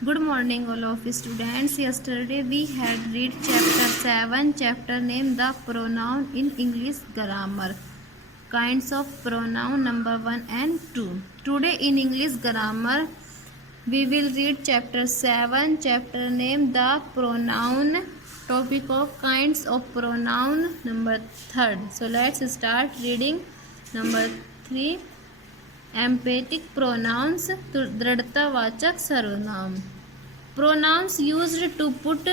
Good morning, all of students. Yesterday we had read chapter 7, chapter name the pronoun in English grammar. Kinds of pronoun number 1 and 2. Today in English grammar we will read chapter 7, chapter name the pronoun. Topic of kinds of pronoun number 3rd. So let's start reading. Number 3. Empathic pronouns दृढ़तावाचक सर्वनाम. Pronouns used to put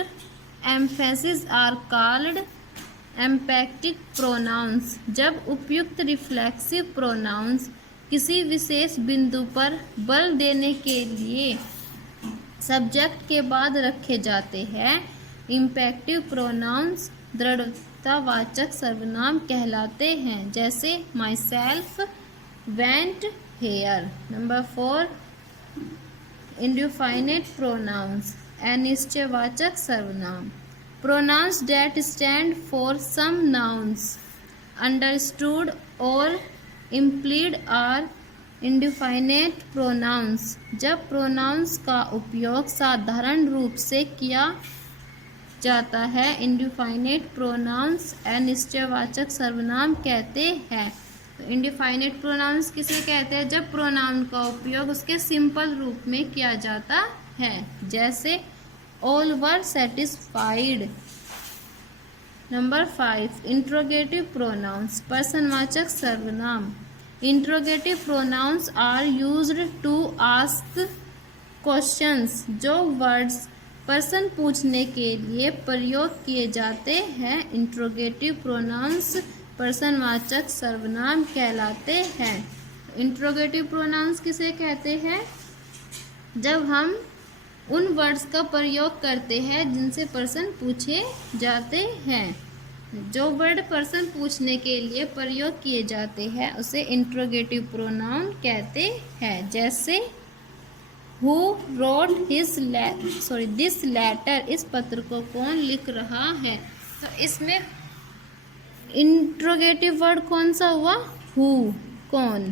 emphasis are called empathic pronouns. जब उपयुक्त reflexive pronouns किसी विशेष बिंदु पर बल देने के लिए सब्जेक्ट के बाद रखे जाते हैं, इम्पैक्टिव प्रोनाउंस दृढ़तावाचक सर्वनाम कहलाते हैं. जैसे myself went here. Number 4. Indefinite pronouns अनिश्चयवाचक सर्वनाम. Pronouns that stand for some nouns understood और इम्प्लीड आर इंडेफिनिट प्रोनाउंस. जब प्रोनाउंस का उपयोग साधारण रूप से किया जाता है, इंडेफिनिट प्रोनाउंस अनिश्चयवाचक सर्वनाम कहते हैं. तो इंडेफिनिट प्रोनाउंस किसे कहते हैं? जब प्रोनाउन का उपयोग उसके सिंपल रूप में किया जाता है. जैसे all were satisfied. Number 5. Interrogative pronouns पर्सनवाचक सर्वनाम. Interrogative pronouns are used to ask questions. जो वर्ड्स पर्सन पूछने के लिए प्रयोग किए जाते हैं, इंट्रोगेटिव प्रोनाउंस पर्सनवाचक सर्वनाम कहलाते हैं. इंट्रोगेटिव प्रोनाउंस किसे कहते हैं? जब हम उन वर्ड्स का प्रयोग करते हैं जिनसे पर्सन पूछे जाते हैं. जो वर्ड पर्सन पूछने के लिए प्रयोग किए जाते हैं उसे इंट्रोगेटिव प्रोनाउन कहते हैं. जैसे हु रोट दिस लेटर. इस पत्र को कौन लिख रहा है? तो इसमें इंट्रोगेटिव वर्ड कौन सा हुआ? हु, कौन.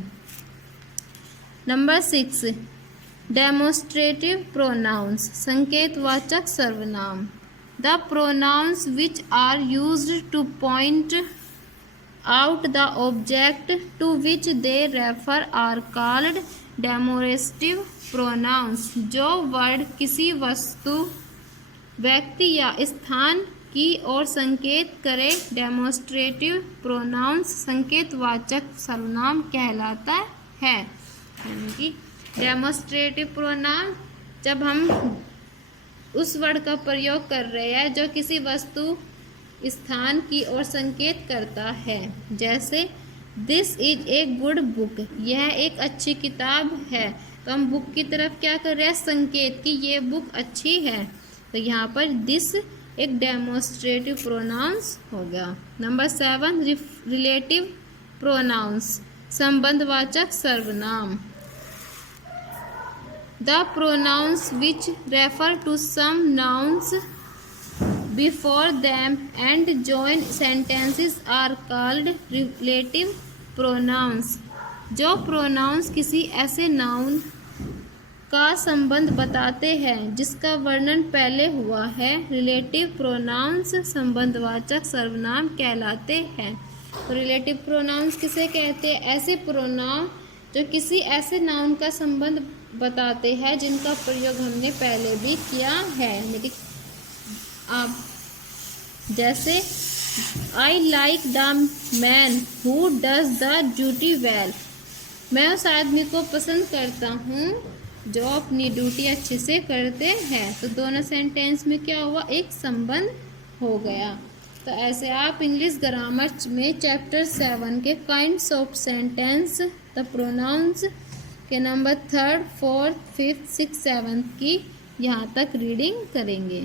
नंबर 6. डेमोस्ट्रेटिव प्रोनाउंस संकेतवाचक सर्वनाम. The pronouns which are used to point out the object to which they refer are called demonstrative pronouns. जो वर्ड किसी वस्तु, व्यक्ति या स्थान की ओर संकेत करे, डेमोस्ट्रेटिव प्रोनाउंस संकेतवाचक सर्वनाम कहलाता है. यानी कि डेमोस्ट्रेटिव प्रोनाउन जब हम उस वर्ड का प्रयोग कर रहे हैं जो किसी वस्तु, स्थान की ओर संकेत करता है. जैसे this is a good book. यह एक अच्छी किताब है. तो हम बुक की तरफ क्या कर रहे हैं? संकेत कि ये बुक अच्छी है. तो यहाँ पर दिस एक डेमोस्ट्रेटिव प्रोनाउंस हो गया. नंबर 7. रिलेटिव प्रोनाउंस संबंधवाचक सर्वनाम. The pronouns which refer to some nouns before them and join sentences are called relative pronouns. जो प्रोनाउंस किसी ऐसे नाउन का संबंध बताते हैं जिसका वर्णन पहले हुआ है, रिलेटिव प्रोनाउंस संबंधवाचक सर्वनाम कहलाते हैं. तो रिलेटिव प्रोनाउंस किसे कहते हैं? ऐसे प्रोनाउन जो किसी ऐसे नाउन का संबंध बताते हैं जिनका प्रयोग हमने पहले भी किया है. लेकिन आप जैसे I like the man who does the duty well. मैं उस आदमी को पसंद करता हूँ जो अपनी ड्यूटी अच्छे से करते हैं. तो दोनों सेंटेंस में क्या हुआ? एक संबंध हो गया. तो ऐसे आप इंग्लिश ग्रामर में चैप्टर 7 के kinds of sentence the pronounce के number 3rd, 4th, 5th, 6th, 7th की यहाँ तक रीडिंग करेंगे.